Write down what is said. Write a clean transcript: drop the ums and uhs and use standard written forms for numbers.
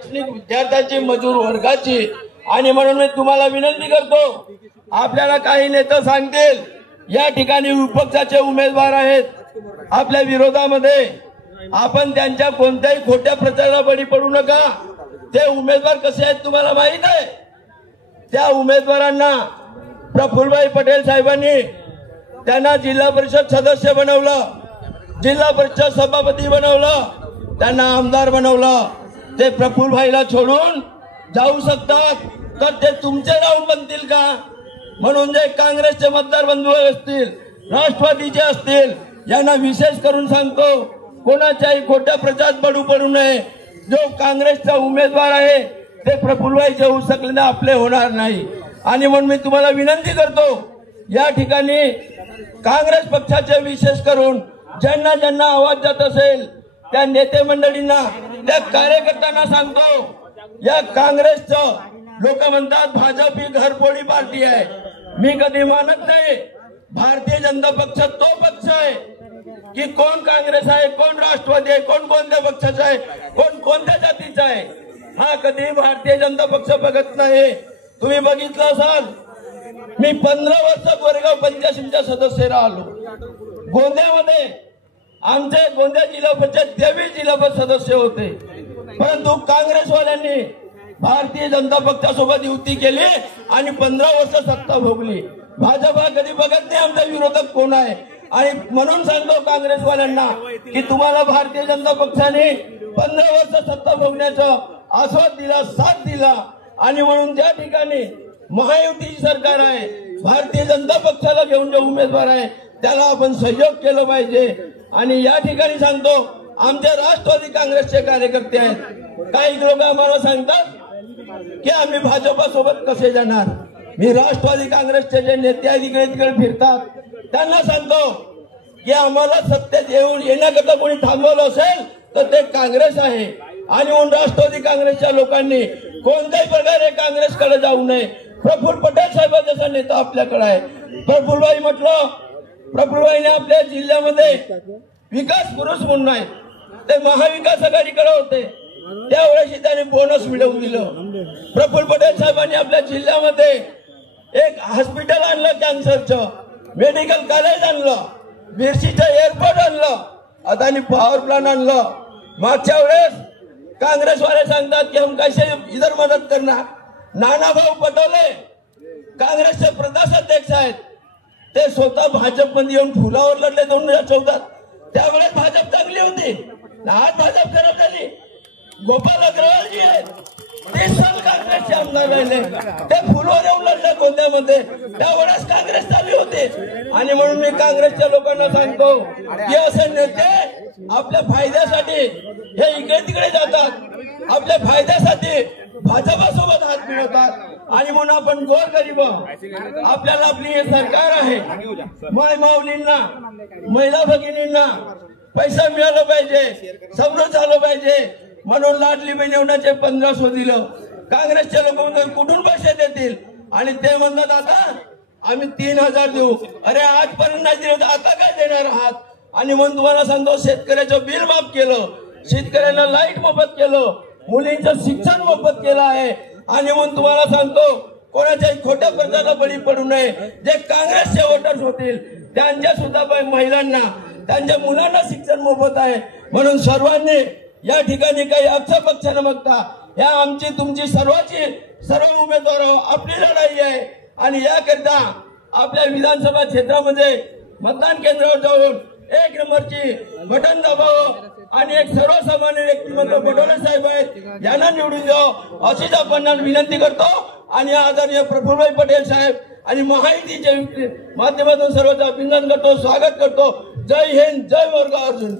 शैक्षणिक विद्यार्थ्यांची, मजूर वर्गाची, आणि म्हणून मी तुम्हाला विनंती करतो, आपल्याला काही नेते सांगतील या ठिकाणी विपक्षाचे उमेदवार आहेत आपल्या विरोधामध्ये, आपण त्यांच्या कोणत्याही खोट्या प्रचाराला बळी पडू नका। ते उमेदवार कसे आहेत तुम्हाला माहित आहे। त्या उमेदवारांना प्रफुल्लभाई पटेल साहेबांनी त्यांना जिल्हा परिषद सदस्य बनवलं, जिल्हा परिषद सभापती बनवलं, त्यांना आमदार बनवलं। ते प्रफुल्लभाईला सोडून जाऊ शकतात तर ते तुमचे नाव बनतील का? म्हणून जे काँग्रेसचे मतदार बंधू असतील, राष्ट्रवादीचे असतील, यांना विशेष करून सांगतो, कोणाच्याही खोट्या प्रचारात बळी पडू नये। जो काँग्रेसचा उमेदवार आहे ते प्रफुल्लभाईचे होऊ शकले ना, आपले होणार नाही। आणि म्हणून मी तुम्हाला विनंती करतो, या ठिकाणी काँग्रेस पक्षाचे विशेष करून ज्यांना ज्यांना आवाज जात असेल त्या नेते मंडळींना, त्या कार्यकर्त्यांना सांगतो, या काँग्रेसचं लोक म्हणतात भाजप ही घरफोडी पार्टी आहे। मी कधी मानत नाही। भारतीय जनता पक्ष तो पक्ष आहे की कोण काँग्रेस आहे, कोण राष्ट्रवादी आहे, कोण कोणत्या पक्षाचा आहे, कोण कोणत्या जातीचा आहे, हा कधी भारतीय जनता पक्ष बघत नाही। तुम्ही बघितलं असाल, मी 15 वर्ष गोरेगाव पंचायतीचा सदस्य राहिलो। गोंद्यामध्ये आमचे गोंदिया जिल्हा परिषद 23 जिल्हा परिषद सदस्य होते, परंतु काँग्रेसवाल्यांनी भारतीय जनता पक्षासोबत युती केली आणि 15 वर्ष सत्ता भोगली। भाजप हा कधी बघत नाही आमचा विरोधक कोण आहे। आणि म्हणून सांगतो काँग्रेसवाल्यांना की तुम्हाला भारतीय जनता पक्षाने 15 वर्ष सत्ता भोगण्याचा आस्वाद दिला, साथ दिला, आणि म्हणून ज्या ठिकाणी महायुतीची सरकार आहे, भारतीय जनता पक्षाला घेऊन जे उमेदवार आहे त्याला आपण सहयोग केलं पाहिजे। आणि या ठिकाणी सांगतो, आमचे राष्ट्रवादी काँग्रेसचे कार्यकर्ते आहेत, काही लोक आम्हाला सांगतात की आम्ही भाजपासोबत कसे जाणार। मी राष्ट्रवादी काँग्रेसचे जे नेते आहेत इकडे तिकडे फिरतात, त्यांना सांगतो की आम्हाला सत्तेत येण्याकरता कोणी थांबवलं असेल तर ते काँग्रेस आहे। आणि म्हणून राष्ट्रवादी काँग्रेसच्या लोकांनी कोणत्याही प्रकारे काँग्रेसकडे जाऊ नये। प्रफुल्ल पटेल साहेब जसा नेता आपल्याकडे आहे, प्रफुल्लभाई म्हटलं, प्रफुल्लभाईने आपल्या जिल्ह्यामध्ये विकास पुरुष म्हणून आहेत, ते महाविकास आघाडीकडे होते, त्यावेळेस त्यांनी बोनस मिळवून दिलं। प्रफुल्ल पटेल साहेबांनी आपल्या जिल्ह्यामध्ये एक हॉस्पिटल आणलं, कॅन्सरचं मेडिकल कॉलेज आणलं, बिरशीचं एअरपोर्ट आणलं, अदानी पॉवर प्लांट आणलं। मागच्या वेळेस काँग्रेसवाले सांगतात की हम कैसे इधर मदत करणार। नानाभाऊ पटोले काँग्रेसचे प्रदेशाध्यक्ष आहेत, ते स्वतः भाजपमध्ये येऊन फुलावर लढले 2014। त्यावेळेस भाजप चांगली होती, आज भाजप खराब झाली। गोपाल अग्रवालजी आहेत, ते साल काँग्रेसचे आमदार राहिले, ते फुलावर येऊन लढले गोंद्यामध्ये, त्यावेळेस काँग्रेस चालली होती। आणि म्हणून मी काँग्रेसच्या लोकांना सांगतो की असे नेते आपल्या फायद्यासाठी हे इकडे तिकडे जातात, आपल्या फायद्यासाठी भाजपासोबत हात मिळवतात। आणि म्हणून आपण गोरगरीब, आपल्याला आपली हे सरकार आहे, माय माऊलींना, महिला भगिनींना पैसा मिळाला पाहिजे, समृद्ध झालं पाहिजे, म्हणून लाडली बहीण योजनेचे 1500 दिलं। काँग्रेसचे लोक कुठून पैसे देतील? आणि ते म्हणतात आता आम्ही 3000 देऊ। अरे आजपर्यंत नाही दिलं, आता काय देणार आहात? आणि म्हणून तुम्हाला सांगतो, शेतकऱ्याचं बिल माफ केलं, शेतकऱ्यांना लाईट मोफत केलं, मुलींचं शिक्षण मोफत केलं आहे। आणि म्हणून तुम्हाला सांगतो, कोणाच्याही खोट्या प्रचाराला बळी पडू नये। जे काँग्रेसचे वोटर्स होतील त्यांच्या सुद्धा महिलांना, त्यांच्या मुलांना शिक्षण मोफत आहे। म्हणून सर्वांनी या ठिकाणी काही अक्ष पक्ष न बघता या आमची तुमची सर्व उमेदवार आपली लढाई आहे। आणि याकरता आपल्या विधानसभा क्षेत्रामध्ये मतदान केंद्रावर जाऊन 1 नंबरची बटन दाबावं आणि एक सर्वसामान्य व्यक्तिमत्व पटोले साहेब आहेत यांना निवडून द्यावं अशीच आपण विनंती करतो। आणि आदरणीय प्रफुल्लभाई पटेल साहेब आणि महायुतीच्या माध्यमातून सर्वांचं अभिनंदन करतो, स्वागत करतो। जय हिंद, जय वर्ग अर्जुन।